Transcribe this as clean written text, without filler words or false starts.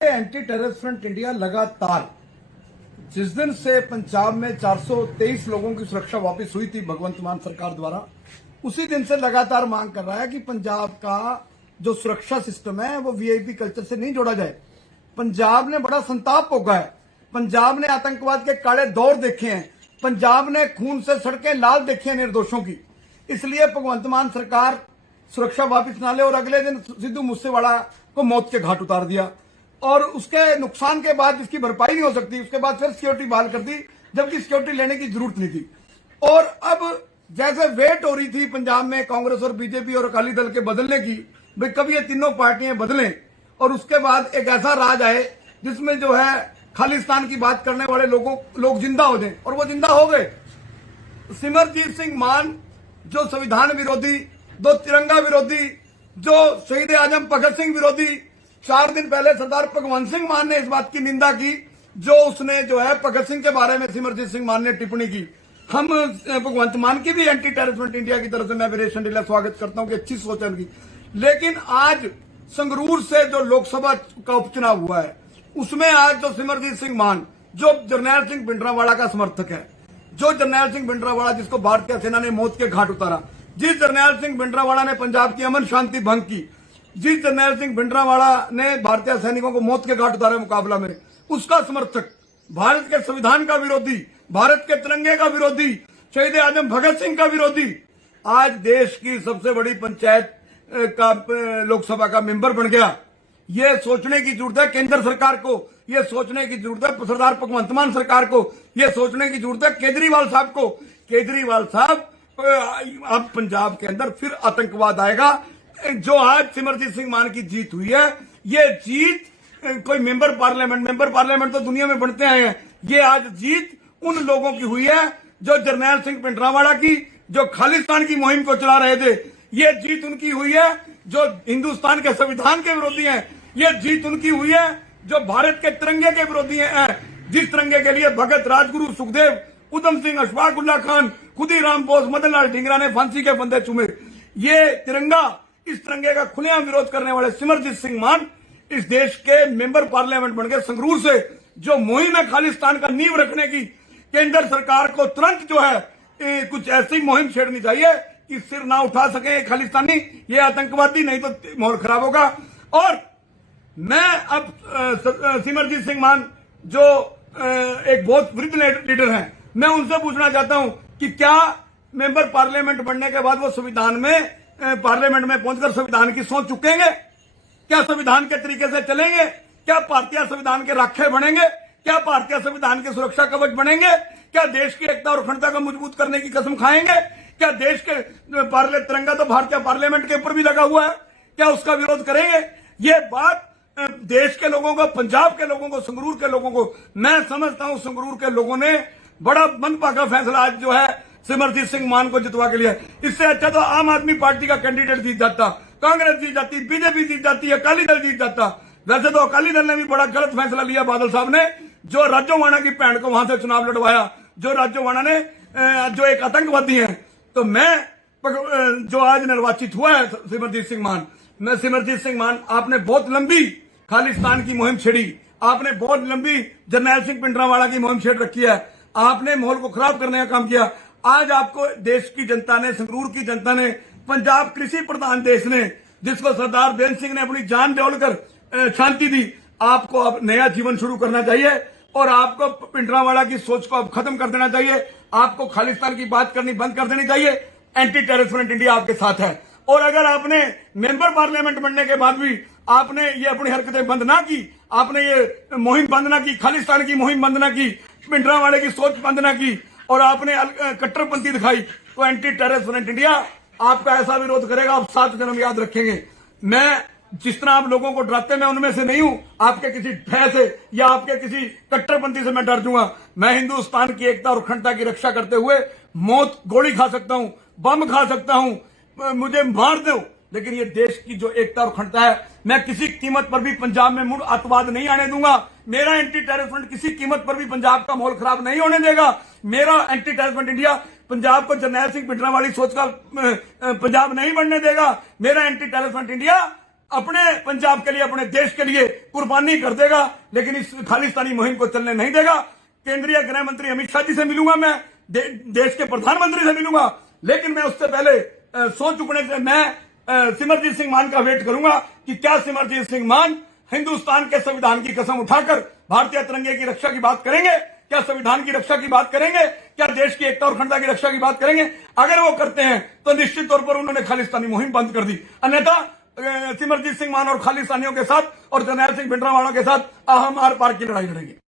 Anti terrorist front India लगातार जिस दिन से पंजाब में 423 लोगों की सुरक्षा वापस हुई थी भगवंत मान सरकार द्वारा, उसी दिन से लगातार मांग कर रहा है कि पंजाब का जो सुरक्षा सिस्टम है वो वीआईपी कल्चर से नहीं जोड़ा जाए। पंजाब ने बड़ा संताप भोगा है, पंजाब ने आतंकवाद के काले दौर देखे हैं, पंजाब ने खून से सड़कें लाल देखी हैं निर्दोषों की। इसलिए भगवंत मान सरकार सुरक्षा वापस ना ले और अगले दिन सिद्धू मूसेवाला को मौत के घाट उतार दिया और उसके नुकसान के बाद इसकी भरपाई नहीं हो सकती। उसके बाद फिर सिक्योरिटी बहाल कर दी, जबकि सिक्योरिटी लेने की जरूरत नहीं थी। और अब जैसे वेट हो रही थी पंजाब में कांग्रेस और बीजेपी और अकाली दल के बदलने की, भाई कभी ये तीनों पार्टियां बदलें और उसके बाद एक ऐसा राज आए जिसमें जो है खालिस्तान की बात करने वाले लोग जिंदा हो जाएं, और वो जिंदा हो गए। सिमरजीत सिंह मान जो संविधान विरोधी, दो तिरंगा विरोधी, जो शहीद आजम भगत सिंह विरोधी, 4 दिन पहले सरदार भगवंत सिंह मान ने इस बात की निंदा की जो उसने जो है भगत सिंह के बारे में सिमरजीत सिंह मान ने टिप्पणी की। हम भगवंत मान की भी एंटी टेररिस्ट फ्रंट इंडिया की तरफ से मैं वीरेश चंडीला स्वागत करता हूं कि अच्छी सोच है उनकी। लेकिन आज संगरूर से जो लोकसभा का उपचुनाव हुआ है उसमें आज जो सिमरजीत सिंह मान जो जरनैल सिंह भिंडरावाला का समर्थक है, जो जरनैल सिंह भिंडरावाला जिसको भारतीय सेना ने मौत के घाट उतारा, जिस जरनैल सिंह भिंडरावाला ने पंजाब की अमन शांति भंग की, जिस जरनैल सिंह भिंडरावाला ने भारतीय सैनिकों को मौत के घाट उतारे मुकाबला में, उसका समर्थक, भारत के संविधान का विरोधी, भारत के तिरंगे का विरोधी, शहीद आजम भगत सिंह का विरोधी, आज देश की सबसे बड़ी पंचायत का लोकसभा का मेंबर बन गया। ये सोचने की जरूरत है केंद्र सरकार को, ये सोचने की जरूरत है सरदार भगवंत मान सरकार को, ये सोचने की जरूरत है केजरीवाल साहब को। केजरीवाल साहब, अब पंजाब के अंदर फिर आतंकवाद आएगा। जो आज सिमरजीत सिंह मान की जीत हुई है, ये जीत कोई मेंबर पार्लियामेंट तो दुनिया में बनते आए हैं, ये आज जीत उन लोगों की हुई है जो जरनैल सिंह भिंडरावाला की, जो खालिस्तान की मुहिम को चला रहे थे। ये जीत उनकी हुई है जो हिंदुस्तान के संविधान के विरोधी हैं। ये जीत उनकी हुई है जो भारत के तिरंगे के विरोधी हैं, जिस तिरंगे के लिए भगत, राजगुरु, सुखदेव, उधम सिंह, अशफाक उल्ला खान, खुदीराम बोस, मदन लाल ढींगरा ने फांसी के फंदे चूमे। ये तिरंगा, इस तिरंगे का खुलेआम विरोध करने वाले सिमरजीत सिंह मान इस देश के मेंबर पार्लियामेंट बन गए। संगरूर से जो मुहिम है खालिस्तान का नींव रखने की, केंद्र सरकार को तुरंत जो है कुछ ऐसी मुहिम छेड़नी चाहिए कि सिर ना उठा सके खालिस्तानी, ये आतंकवादी, नहीं तो माहौल खराब होगा। और मैं अब सिमरजीत सिंह मान जो एक बहुत वृद्ध लीडर हैं, मैं उनसे पूछना चाहता हूं कि क्या मेंबर पार्लियामेंट बनने के बाद वो संविधान में पार्लियामेंट में पहुंचकर संविधान की सोच चुकेंगे? क्या संविधान के तरीके से चलेंगे? क्या भारतीय संविधान के राखे बनेंगे? क्या भारतीय संविधान के सुरक्षा कवच बनेंगे? क्या देश की एकता और अखंडता को मजबूत करने की कसम खाएंगे? क्या देश के तिरंगा तो भारतीय पार्लियामेंट के ऊपर भी लगा हुआ है, क्या उसका विरोध करेंगे? ये बात देश के लोगों को, पंजाब के लोगों को, संगरूर के लोगों को, मैं समझता हूं संगरूर के लोगों ने बड़ा मनभागा फैसला आज जो है सिमरजीत सिंह मान को जितवा के लिया। इससे अच्छा तो आम आदमी पार्टी का कैंडिडेट जीत जाता, कांग्रेस जीत जाती, बीजेपी जीत जाती, अकाली दल जीत जाता। वैसे तो अकाली दल ने भी बड़ा गलत फैसला लिया बादल साहब ने, जो राजोवाणा की भैन को वहां से चुनाव लड़वाया, जो राजोवाणा ने जो एक आतंकवादी है। तो मैं जो आज निर्वाचित हुआ है सिमरजीत सिंह मान, मैं सिमरजीत सिंह मान, आपने बहुत लंबी खालिस्तान की मुहिम छेड़ी, आपने बहुत लंबी जरनैल सिंह भिंडरावाला की मुहिम छेड़ रखी है, आपने माहौल को खराब करने का काम किया। आज आपको देश की जनता ने, संगरूर की जनता ने, पंजाब कृषि प्रधान देश ने, जिसको सरदार बेअंत सिंह ने अपनी जान न्योछावर शांति दी, आपको अब नया जीवन शुरू करना चाहिए और आपको भिंडरावाला की सोच को अब खत्म कर देना चाहिए। आपको खालिस्तान की बात करनी बंद कर देनी चाहिए। एंटी टेररिस्ट फ्रंट इंडिया आपके साथ है। और अगर आपने मेंबर पार्लियामेंट बनने के बाद भी आपने ये अपनी हरकतें बंद ना की, आपने ये मुहिम बंद ना की, खालिस्तान की मुहिम बंद ना की, भिंडरावाले की सोच बंद ना की और आपने कट्टरपंथी दिखाई, तो एंटी टेररिस्ट फ्रंट इंडिया आपका ऐसा विरोध करेगा, आप 7 जन्म याद रखेंगे। मैं जिस तरह आप लोगों को डराते, मैं उनमें से नहीं हूं। आपके किसी भय से या आपके किसी कट्टरपंथी से मैं डर जाऊंगा। मैं हिंदुस्तान की एकता और अखंडता की रक्षा करते हुए मौत, गोली खा सकता हूं, बम खा सकता हूं, मुझे मार दो, लेकिन ये देश की जो एकता और अखंडता है, मैं किसी कीमत पर भी पंजाब में मुड़ आतंकवाद नहीं आने दूंगा। मेरा एंटी टेररिस्ट फ्रंट किसी कीमत पर भी पंजाब का माहौल खराब नहीं होने देगा। मेरा anti terrorist front India Punjab को जरनैल सिंह भिंडरावाली सोच का पंजाब नहीं बनने देगा। मेरा एंटी टेररिस्ट फ्रंट इंडिया अपने पंजाब के लिए, अपने देश के लिए कुर्बानी कर देगा, लेकिन इस खालिस्तानी मुहिम को चलने नहीं देगा। केंद्रीय गृह मंत्री अमित शाह जी से मिलूंगा मैं, देश के प्रधानमंत्री से मिलूंगा, लेकिन मैं उससे पहले सो चुकने से मैं सिमरजीत सिंह मान का वेट करूंगा कि क्या सिमरजीत सिंह मान हिंदुस्तान के संविधान की कसम उठाकर भारतीय तिरंगे की रक्षा की बात करेंगे, क्या संविधान की रक्षा की बात करेंगे, क्या देश की एकता और अखंडता की रक्षा की बात करेंगे। अगर वो करते हैं तो निश्चित तौर पर उन्होंने खालिस्तानी मुहिम बंद कर दी, अन्यथा सिमरजीत सिंह मान और खालिस्तानियों के साथ और जरनैल सिंह भिंडरावाला के साथ हम आर पार की लड़ाई लड़ेंगे।